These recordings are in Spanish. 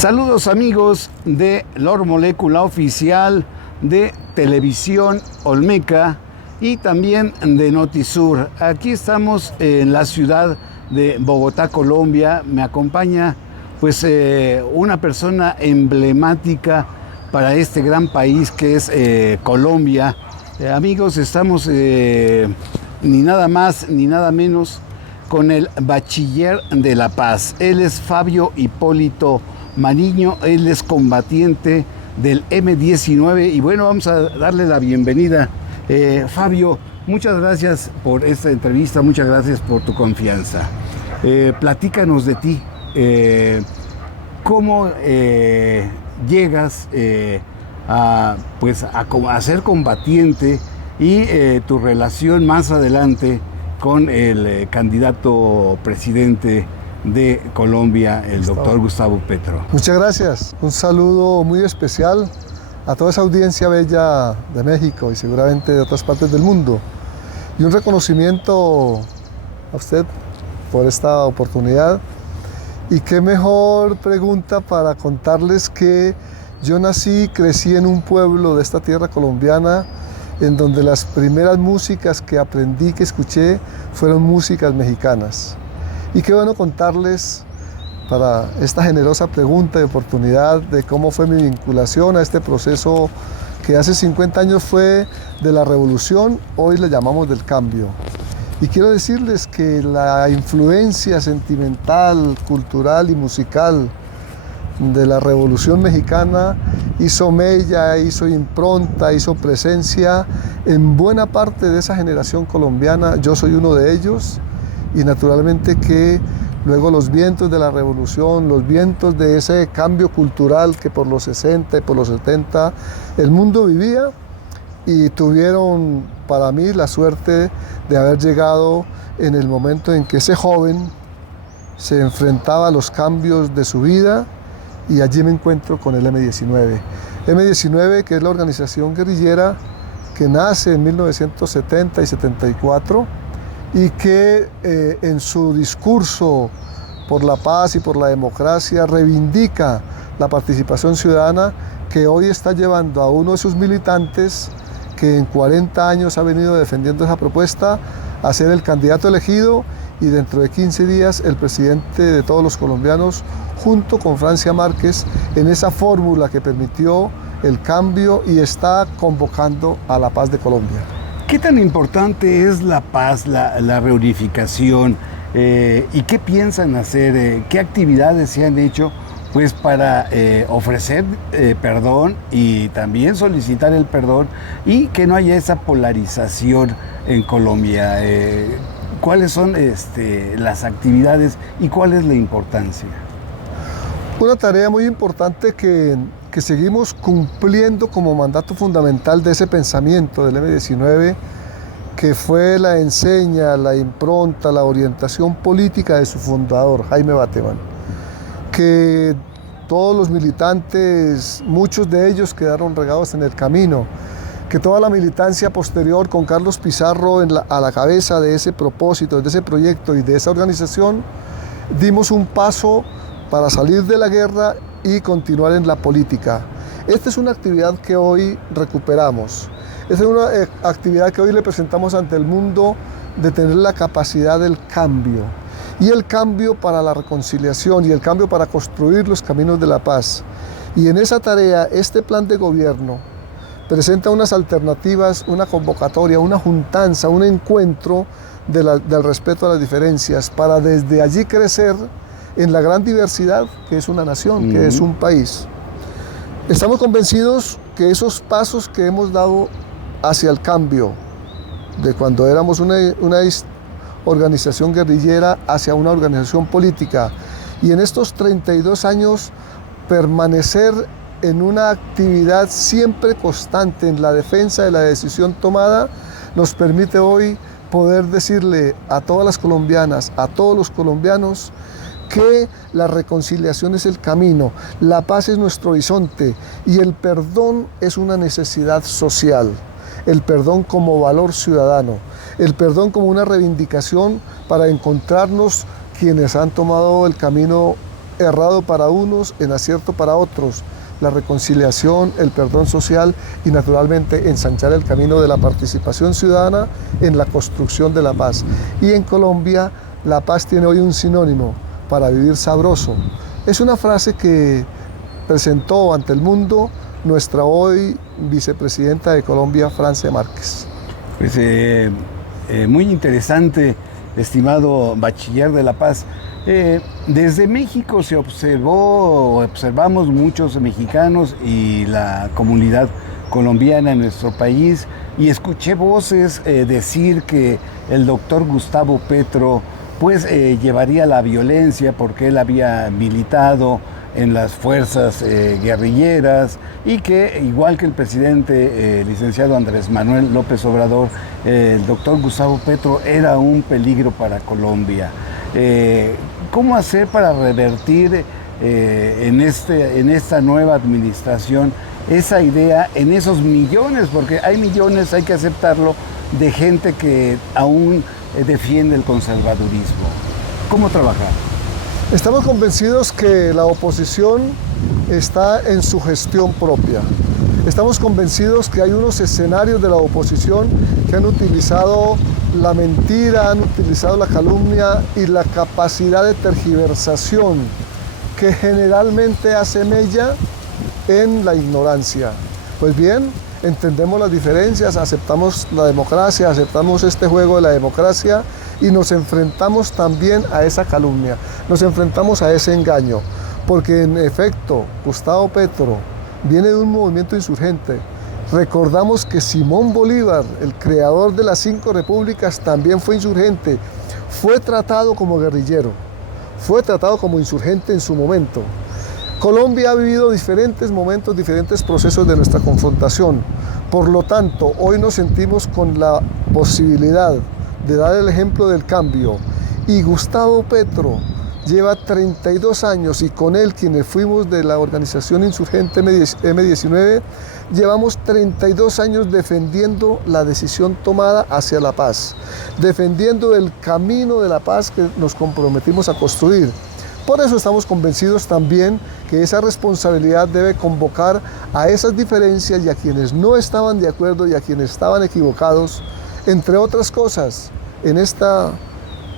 Saludos amigos de Lor Molécula Oficial, de Televisión Olmeca y también de Notisur. Aquí estamos en la ciudad de Bogotá, Colombia. Me acompaña pues una persona emblemática para este gran país que es Colombia. Amigos, estamos ni nada más ni nada menos con el bachiller de La Paz. Él es Fabio Hipólito Mariño, él es combatiente del M-19 y bueno, vamos a darle la bienvenida. Fabio, muchas gracias por esta entrevista, muchas gracias por tu confianza. Platícanos de ti. ¿Cómo llegas a ser combatiente y tu relación más adelante con el candidato presidente de Colombia, el doctor Gustavo Petro? Muchas gracias. Un saludo muy especial a toda esa audiencia bella de México y seguramente de otras partes del mundo. Y un reconocimiento a usted por esta oportunidad. Y qué mejor pregunta para contarles que yo nací y crecí en un pueblo de esta tierra colombiana en donde las primeras músicas que aprendí, que escuché, fueron músicas mexicanas. Y qué bueno contarles para esta generosa pregunta y oportunidad de cómo fue mi vinculación a este proceso que hace 50 años fue de la revolución, hoy le llamamos del cambio. Y quiero decirles que la influencia sentimental, cultural y musical de la Revolución Mexicana hizo mella, hizo impronta, hizo presencia en buena parte de esa generación colombiana. Yo soy uno de ellos y naturalmente que luego los vientos de la revolución, los vientos de ese cambio cultural que por los 60 y por los 70 el mundo vivía y tuvieron para mí la suerte de haber llegado en el momento en que ese joven se enfrentaba a los cambios de su vida. Y allí me encuentro con el M-19. M-19, que es la organización guerrillera que nace en 1970 y 74 y que en su discurso por la paz y por la democracia reivindica la participación ciudadana, que hoy está llevando a uno de sus militantes que en 40 años ha venido defendiendo esa propuesta a ser el candidato elegido y dentro de 15 días el presidente de todos los colombianos, junto con Francia Márquez, en esa fórmula que permitió el cambio y está convocando a la paz de Colombia. ¿Qué tan importante es la paz, la reunificación? ¿Y qué piensan hacer? ¿Qué actividades se han hecho pues, para ofrecer perdón y también solicitar el perdón y que no haya esa polarización en Colombia? ¿Cuáles son las actividades y cuál es la importancia? Una tarea muy importante que seguimos cumpliendo como mandato fundamental de ese pensamiento del M-19, que fue la enseña, la impronta, la orientación política de su fundador, Jaime Bateman, que todos los militantes, muchos de ellos quedaron regados en el camino, que toda la militancia posterior con Carlos Pizarro a la cabeza de ese propósito, de ese proyecto y de esa organización, dimos un paso para salir de la guerra y continuar en la política. Esta es una actividad que hoy recuperamos. Esta es una actividad que hoy le presentamos ante el mundo de tener la capacidad del cambio. Y el cambio para la reconciliación y el cambio para construir los caminos de la paz. Y en esa tarea, este plan de gobierno presenta unas alternativas, una convocatoria, una juntanza, un encuentro del respeto a las diferencias para desde allí crecer en la gran diversidad que es una nación, que es un país. Estamos convencidos que esos pasos que hemos dado hacia el cambio, de cuando éramos una organización guerrillera hacia una organización política, y en estos 32 años permanecer en una actividad siempre constante en la defensa de la decisión tomada, nos permite hoy poder decirle a todas las colombianas, a todos los colombianos, que la reconciliación es el camino, la paz es nuestro horizonte y el perdón es una necesidad social, el perdón como valor ciudadano, el perdón como una reivindicación para encontrarnos quienes han tomado el camino errado para unos, en acierto para otros, la reconciliación, el perdón social y naturalmente ensanchar el camino de la participación ciudadana en la construcción de la paz. Y en Colombia la paz tiene hoy un sinónimo: para vivir sabroso. Es una frase que presentó ante el mundo nuestra hoy vicepresidenta de Colombia, Francia Márquez. Pues muy interesante, estimado bachiller de la paz. Desde México se observamos muchos mexicanos y la comunidad colombiana en nuestro país, y escuché voces decir que el doctor Gustavo Petro pues llevaría la violencia porque él había militado en las fuerzas guerrilleras, y que igual que el presidente licenciado Andrés Manuel López Obrador, el doctor Gustavo Petro era un peligro para Colombia. ¿Cómo hacer para revertir en esta nueva administración esa idea en esos millones, porque hay millones, hay que aceptarlo, de gente que aún defiende el conservadurismo? ¿Cómo trabajar? Estamos convencidos que la oposición está en su gestión propia. Estamos convencidos que hay unos escenarios de la oposición que han utilizado la mentira, han utilizado la calumnia y la capacidad de tergiversación que generalmente hace mella en la ignorancia. Pues bien, entendemos las diferencias, aceptamos la democracia, aceptamos este juego de la democracia y nos enfrentamos también a esa calumnia, nos enfrentamos a ese engaño, porque en efecto Gustavo Petro viene de un movimiento insurgente. Recordamos que Simón Bolívar, el creador de las 5 repúblicas, también fue insurgente, fue tratado como guerrillero, fue tratado como insurgente en su momento. Colombia ha vivido diferentes momentos, diferentes procesos de nuestra confrontación. Por lo tanto, hoy nos sentimos con la posibilidad de dar el ejemplo del cambio. Y Gustavo Petro lleva 32 años, y con él, quienes fuimos de la organización insurgente M19, llevamos 32 años defendiendo la decisión tomada hacia la paz, defendiendo el camino de la paz que nos comprometimos a construir. Por eso estamos convencidos también que esa responsabilidad debe convocar a esas diferencias y a quienes no estaban de acuerdo y a quienes estaban equivocados, entre otras cosas.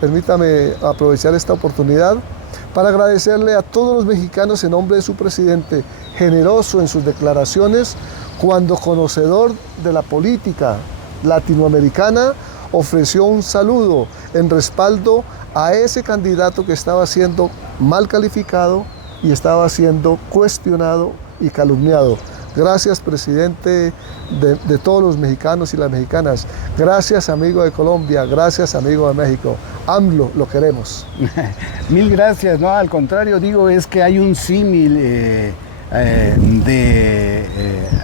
Permítame aprovechar esta oportunidad para agradecerle a todos los mexicanos en nombre de su presidente, generoso en sus declaraciones, cuando conocedor de la política latinoamericana ofreció un saludo en respaldo a ese candidato que estaba siendo mal calificado y estaba siendo cuestionado y calumniado. Gracias, presidente de todos los mexicanos y las mexicanas. Gracias, amigo de Colombia. Gracias, amigo de México. AMLO, lo queremos. Mil gracias. No, al contrario, digo, es que hay un símil de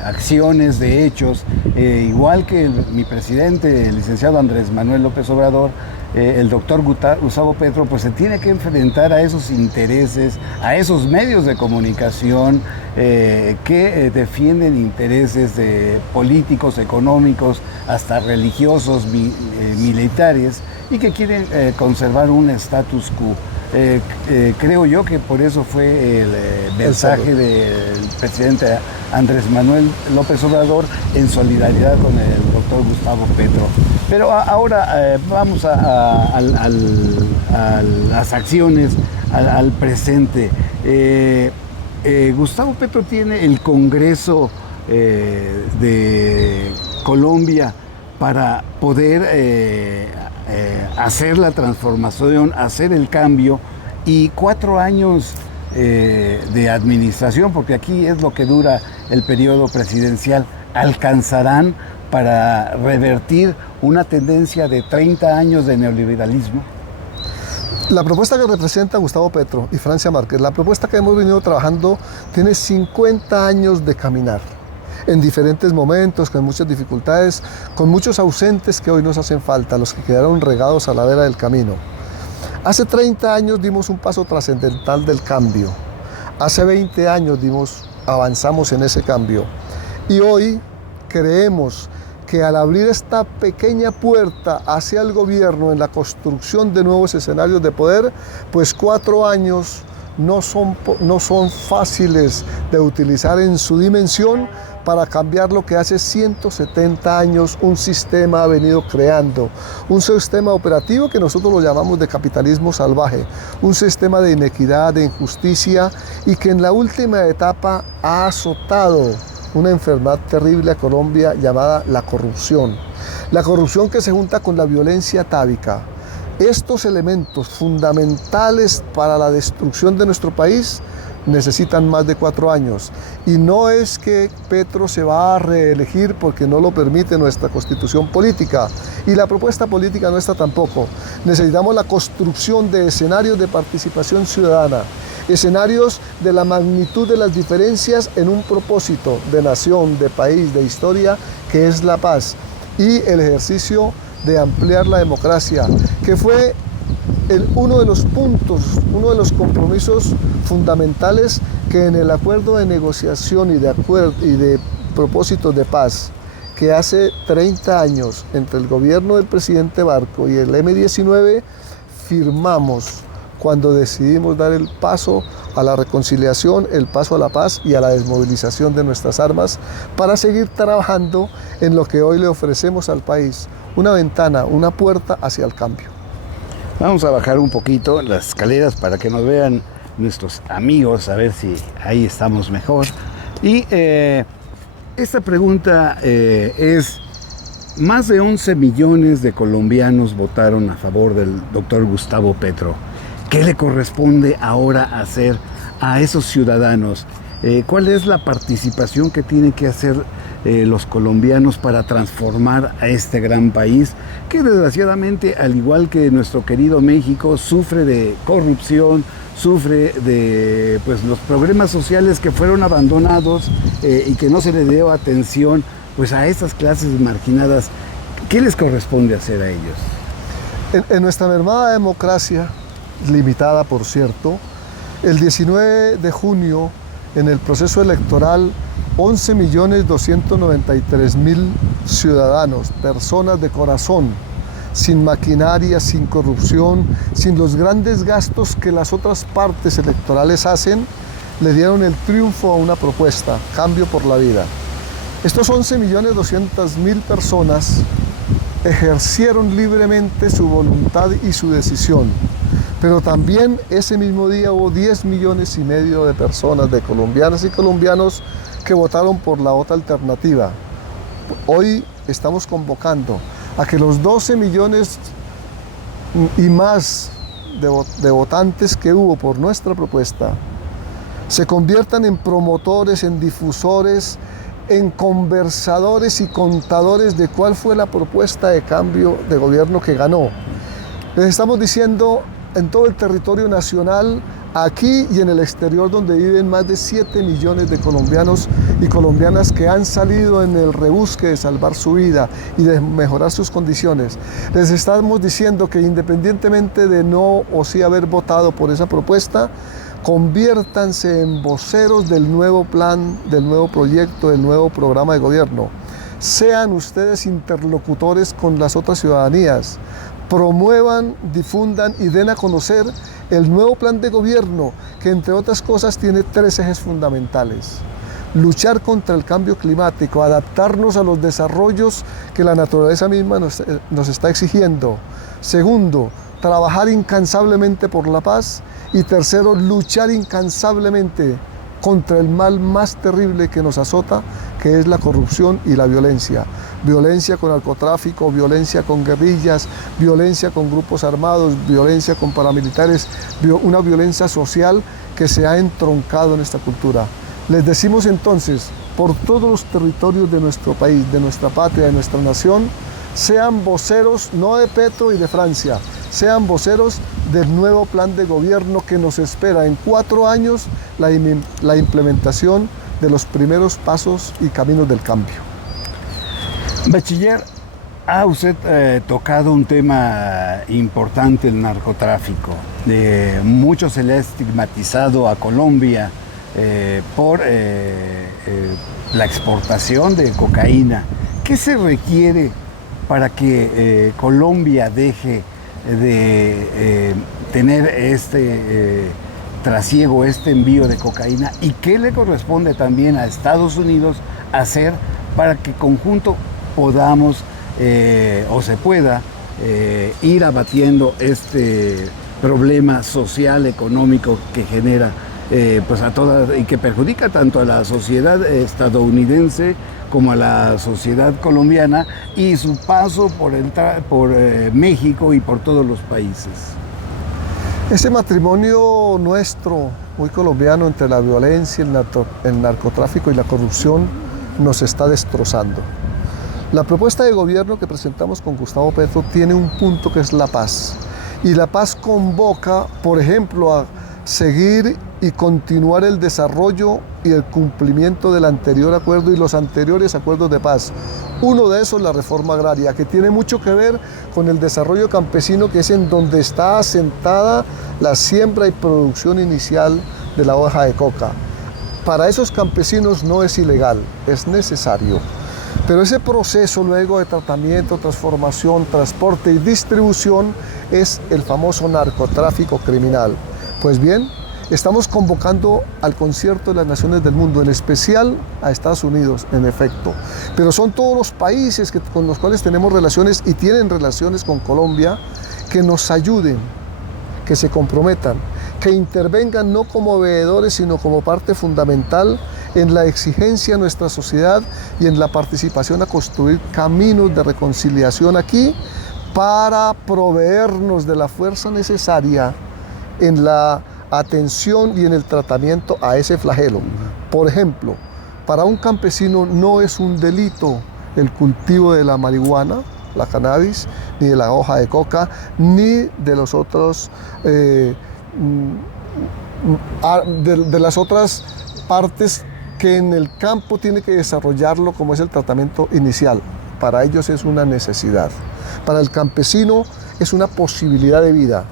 acciones, de hechos, igual que mi presidente, el licenciado Andrés Manuel López Obrador, el doctor Gustavo Petro, pues se tiene que enfrentar a esos intereses, a esos medios de comunicación que defienden intereses de políticos, económicos, hasta religiosos, militares, y que quieren conservar un status quo. Creo yo que por eso fue el mensaje del presidente Andrés Manuel López Obrador en solidaridad con el doctor Gustavo Petro. Pero ahora vamos a las acciones, al presente. Gustavo Petro tiene el Congreso de Colombia para poder hacer la transformación, hacer el cambio, y 4 años de administración, porque aquí es lo que dura el periodo presidencial, alcanzarán para revertir una tendencia de 30 años de neoliberalismo. La propuesta que representa Gustavo Petro y Francia Márquez, la propuesta que hemos venido trabajando, tiene 50 años de caminar, en diferentes momentos, con muchas dificultades, con muchos ausentes que hoy nos hacen falta, los que quedaron regados a la vera del camino. Hace 30 años dimos un paso trascendental del cambio. Hace 20 años avanzamos en ese cambio. Y hoy creemos que al abrir esta pequeña puerta hacia el gobierno en la construcción de nuevos escenarios de poder, pues 4 años no son fáciles de utilizar en su dimensión para cambiar lo que hace 170 años un sistema ha venido creando, un sistema operativo que nosotros lo llamamos de capitalismo salvaje, un sistema de inequidad, de injusticia, y que en la última etapa ha azotado una enfermedad terrible a Colombia llamada la corrupción. La corrupción que se junta con la violencia atávica. Estos elementos fundamentales para la destrucción de nuestro país necesitan más de 4 años. Y no es que Petro se va a reelegir porque no lo permite nuestra constitución política. Y la propuesta política no está tampoco. Necesitamos la construcción de escenarios de participación ciudadana, escenarios de la magnitud de las diferencias en un propósito de nación, de país, de historia, que es la paz. Y el ejercicio de ampliar la democracia, que fue uno de los puntos, uno de los compromisos fundamentales que en el acuerdo de negociación y de propósitos de paz que hace 30 años entre el gobierno del presidente Barco y el M-19 firmamos cuando decidimos dar el paso a la reconciliación, el paso a la paz y a la desmovilización de nuestras armas para seguir trabajando en lo que hoy le ofrecemos al país, una ventana, una puerta hacia el cambio. Vamos a bajar un poquito las escaleras para que nos vean nuestros amigos, a ver si ahí estamos mejor. Y esta pregunta es, más de 11 millones de colombianos votaron a favor del doctor Gustavo Petro. ¿Qué le corresponde ahora hacer a esos ciudadanos? ¿Cuál es la participación que tienen que hacer los colombianos para transformar a este gran país que desgraciadamente, al igual que nuestro querido México, sufre de corrupción, sufre de los problemas sociales que fueron abandonados y que no se le dio atención pues a estas clases marginadas? ¿Qué les corresponde hacer a ellos? En nuestra mermada democracia, limitada por cierto, el 19 de junio en el proceso electoral 11.293.000 ciudadanos, personas de corazón, sin maquinaria, sin corrupción, sin los grandes gastos que las otras partes electorales hacen, le dieron el triunfo a una propuesta, Cambio por la Vida. Estos 11.200.000 personas ejercieron libremente su voluntad y su decisión, pero también ese mismo día hubo 10,5 millones de personas, de colombianas y colombianos, que votaron por la otra alternativa. Hoy estamos convocando a que los 12 millones y más de votantes que hubo por nuestra propuesta se conviertan en promotores, en difusores, en conversadores y contadores de cuál fue la propuesta de cambio de gobierno que ganó. Les estamos diciendo en todo el territorio nacional, aquí y en el exterior, donde viven más de 7 millones de colombianos y colombianas que han salido en el rebusque de salvar su vida y de mejorar sus condiciones. Les estamos diciendo que independientemente de no o sí haber votado por esa propuesta, conviértanse en voceros del nuevo plan, del nuevo proyecto, del nuevo programa de gobierno. Sean ustedes interlocutores con las otras ciudadanías. Promuevan, difundan y den a conocer el nuevo plan de gobierno que, entre otras cosas, tiene 3 ejes fundamentales. Luchar contra el cambio climático, adaptarnos a los desarrollos que la naturaleza misma nos está exigiendo. Segundo, trabajar incansablemente por la paz. Y tercero, luchar incansablemente contra el mal más terrible que nos azota, que es la corrupción y la violencia. Violencia con narcotráfico, violencia con guerrillas, violencia con grupos armados, violencia con paramilitares, una violencia social que se ha entroncado en esta cultura. Les decimos entonces, por todos los territorios de nuestro país, de nuestra patria, de nuestra nación, sean voceros no de Petro y de Francia, sean voceros del nuevo plan de gobierno que nos espera en 4 años la implementación de los primeros pasos y caminos del cambio. Bachiller, ha usted tocado un tema importante, el narcotráfico. Mucho se le ha estigmatizado a Colombia por la exportación de cocaína. ¿Qué se requiere para que Colombia deje de tener trasiego, este envío de cocaína, y qué le corresponde también a Estados Unidos hacer para que conjunto podamos o se pueda ir abatiendo este problema social, económico que genera pues a todas y que perjudica tanto a la sociedad estadounidense como a la sociedad colombiana y su paso por México y por todos los países. Ese matrimonio nuestro, muy colombiano, entre la violencia, el narcotráfico y la corrupción, nos está destrozando. La propuesta de gobierno que presentamos con Gustavo Petro tiene un punto que es la paz. Y la paz convoca, por ejemplo, a seguir y continuar el desarrollo y el cumplimiento del anterior acuerdo y los anteriores acuerdos de paz. Uno de esos, la reforma agraria, que tiene mucho que ver con el desarrollo campesino, que es en donde está asentada la siembra y producción inicial de la hoja de coca. Para esos campesinos no es ilegal, es necesario. Pero ese proceso luego de tratamiento, transformación, transporte y distribución es el famoso narcotráfico criminal. Pues bien, estamos convocando al concierto de las naciones del mundo, en especial a Estados Unidos, en efecto. Pero son todos los países con los cuales tenemos relaciones y tienen relaciones con Colombia, que nos ayuden, que se comprometan, que intervengan no como veedores, sino como parte fundamental en la exigencia de nuestra sociedad y en la participación a construir caminos de reconciliación aquí para proveernos de la fuerza necesaria en la atención y en el tratamiento a ese flagelo. Por ejemplo, para un campesino no es un delito el cultivo de la marihuana, la cannabis, ni de la hoja de coca, ni de los otros de las otras partes que en el campo tiene que desarrollarlo, como es el tratamiento inicial. Para ellos es una necesidad. Para el campesino es una posibilidad de vida.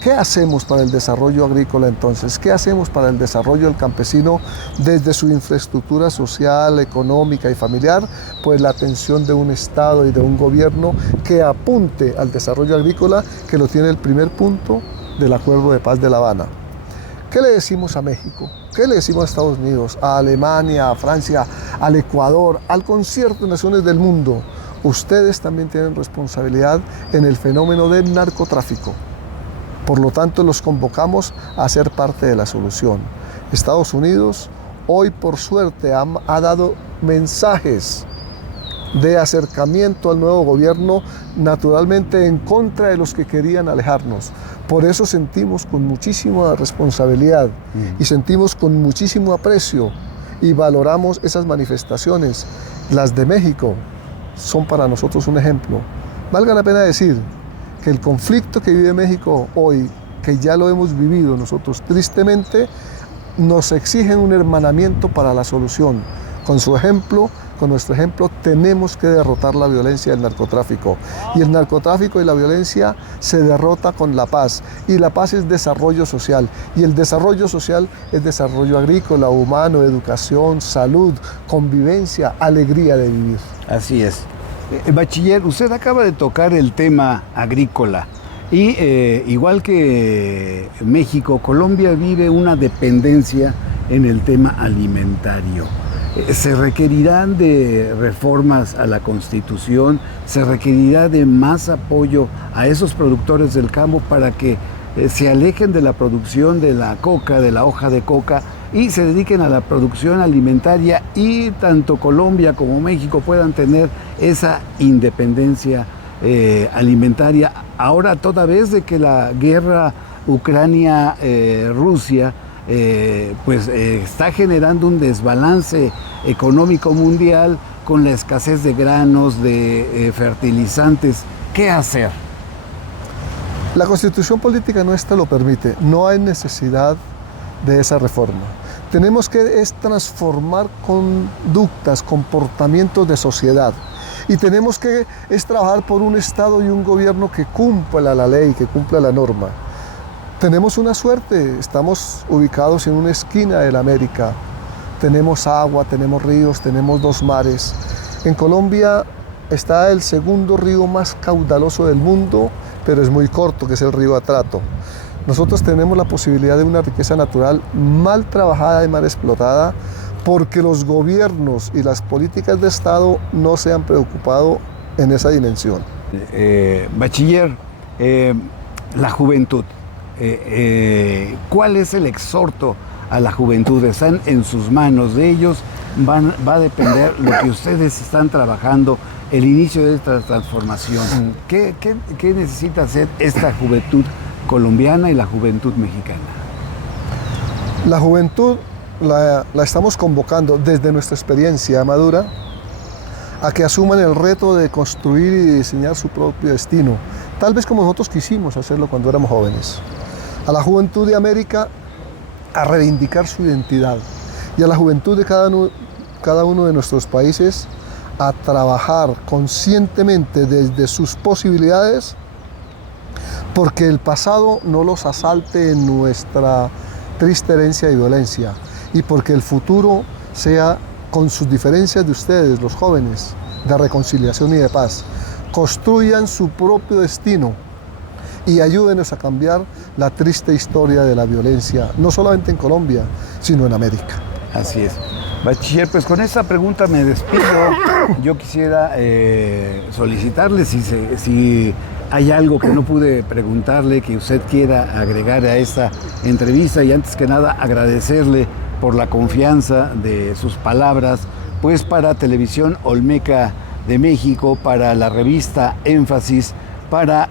¿Qué hacemos para el desarrollo agrícola entonces? ¿Qué hacemos para el desarrollo del campesino desde su infraestructura social, económica y familiar? Pues la atención de un Estado y de un gobierno que apunte al desarrollo agrícola, que lo tiene el primer punto del Acuerdo de Paz de La Habana. ¿Qué le decimos a México? ¿Qué le decimos a Estados Unidos, a Alemania, a Francia, al Ecuador, al concierto de naciones del mundo? Ustedes también tienen responsabilidad en el fenómeno del narcotráfico. Por lo tanto, los convocamos a ser parte de la solución. Estados Unidos hoy, por suerte, ha dado mensajes de acercamiento al nuevo gobierno, naturalmente en contra de los que querían alejarnos. Por eso sentimos con muchísima responsabilidad y sentimos con muchísimo aprecio y valoramos esas manifestaciones. Las de México son para nosotros un ejemplo. Valga la pena decir que el conflicto que vive México hoy, que ya lo hemos vivido nosotros tristemente, nos exigen un hermanamiento para la solución. Con su ejemplo, con nuestro ejemplo, tenemos que derrotar la violencia del narcotráfico. Y el narcotráfico y la violencia se derrota con la paz. Y la paz es desarrollo social. Y el desarrollo social es desarrollo agrícola, humano, educación, salud, convivencia, alegría de vivir. Así es. Bachiller, usted acaba de tocar el tema agrícola. Y igual que México, Colombia vive una dependencia en el tema alimentario. Se requerirán de reformas a la Constitución, se requerirá de más apoyo a esos productores del campo para que se alejen de la producción de la coca, de la hoja de coca, y se dediquen a la producción alimentaria, y tanto Colombia como México puedan tener esa independencia alimentaria. Ahora, toda vez de que la guerra Ucrania-Rusia está generando un desbalance económico mundial con la escasez de granos, de fertilizantes. ¿Qué hacer? La Constitución política nuestra lo permite. No hay necesidad de esa reforma. Tenemos que transformar conductas, comportamientos de sociedad. Y tenemos que trabajar por un Estado y un gobierno que cumpla la ley, que cumpla la norma. Tenemos una suerte, estamos ubicados en una esquina de la América. Tenemos agua, tenemos ríos, tenemos 2 mares. En Colombia está el segundo río más caudaloso del mundo, pero es muy corto, que es el río Atrato. Nosotros tenemos la posibilidad de una riqueza natural mal trabajada y mal explotada porque los gobiernos y las políticas de Estado no se han preocupado en esa dimensión. Bachiller, la juventud. ¿Cuál es el exhorto a la juventud? Están en sus manos, de ellos va a depender lo que ustedes están trabajando, el inicio de esta transformación. ¿Qué necesita hacer esta juventud colombiana y la juventud mexicana? La juventud la estamos convocando desde nuestra experiencia madura a que asuman el reto de construir y diseñar su propio destino, tal vez como nosotros quisimos hacerlo cuando éramos jóvenes. A la juventud de América a reivindicar su identidad y a la juventud de cada uno de nuestros países a trabajar conscientemente desde sus posibilidades porque el pasado no los asalte en nuestra triste herencia y violencia y porque el futuro sea con sus diferencias de ustedes, los jóvenes, de reconciliación y de paz. Construyan su propio destino y ayúdenos a cambiar la triste historia de la violencia, no solamente en Colombia, sino en América. Así es. Bachiller, pues con esta pregunta me despido. Yo quisiera solicitarle si hay algo que no pude preguntarle, que usted quiera agregar a esta entrevista, y antes que nada agradecerle por la confianza de sus palabras, pues para Televisión Olmeca de México, para la revista Énfasis, para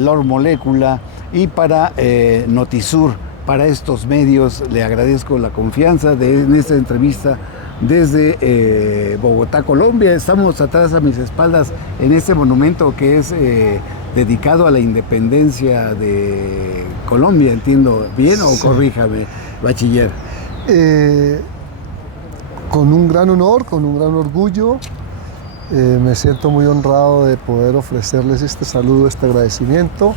Lor Molécula y para Notisur. Para estos medios le agradezco la confianza en esta entrevista desde Bogotá, Colombia. Estamos atrás a mis espaldas en este monumento que es dedicado a la independencia de Colombia, ¿entiendo bien o corríjame, Bachiller? Con un gran honor, con un gran orgullo, me siento muy honrado de poder ofrecerles este saludo, este agradecimiento.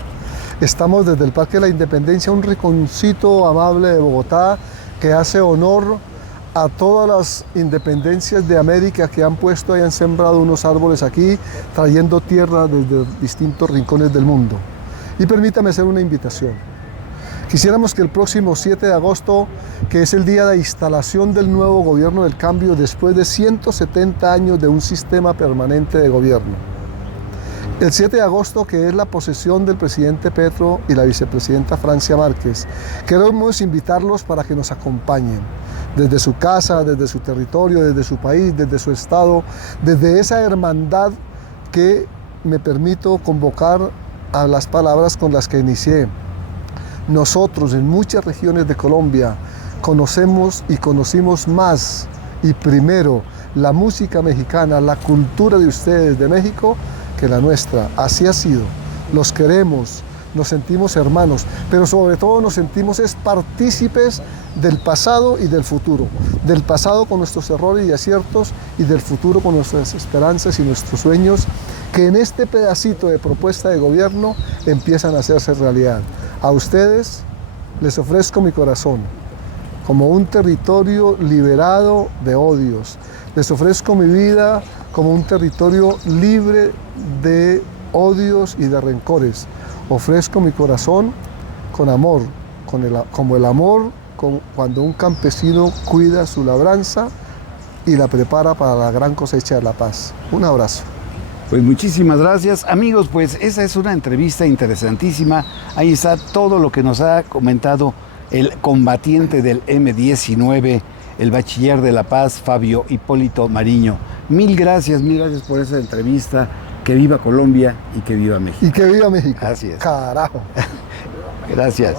Estamos desde el Parque de la Independencia, un rinconcito amable de Bogotá que hace honor a todas las independencias de América que han puesto y han sembrado unos árboles aquí, trayendo tierra desde distintos rincones del mundo. Y permítame hacer una invitación. Quisiéramos que el próximo 7 de agosto, que es el día de instalación del nuevo gobierno del cambio después de 170 años de un sistema permanente de gobierno, el 7 de agosto, que es la posesión del presidente Petro y la vicepresidenta Francia Márquez, queremos invitarlos para que nos acompañen desde su casa, desde su territorio, desde su país, desde su estado, desde esa hermandad que me permito convocar a las palabras con las que inicié. Nosotros en muchas regiones de Colombia conocemos y conocimos más y primero la música mexicana, la cultura de ustedes de México, que la nuestra. Así ha sido. Los queremos, nos sentimos hermanos, pero sobre todo nos sentimos partícipes del pasado y del futuro. Del pasado con nuestros errores y aciertos y del futuro con nuestras esperanzas y nuestros sueños que en este pedacito de propuesta de gobierno empiezan a hacerse realidad. A ustedes les ofrezco mi corazón como un territorio liberado de odios. Les ofrezco mi vida como un territorio libre de odios y de rencores. Ofrezco mi corazón con amor, como el amor cuando un campesino cuida su labranza y la prepara para la gran cosecha de la paz. Un abrazo. Pues muchísimas gracias. Amigos, pues esa es una entrevista interesantísima. Ahí está todo lo que nos ha comentado el combatiente del M-19, el bachiller de La Paz, Fabio Hipólito Mariño. Mil gracias por esa entrevista. Que viva Colombia y que viva México. Y que viva México. Así es. Carajo. Gracias.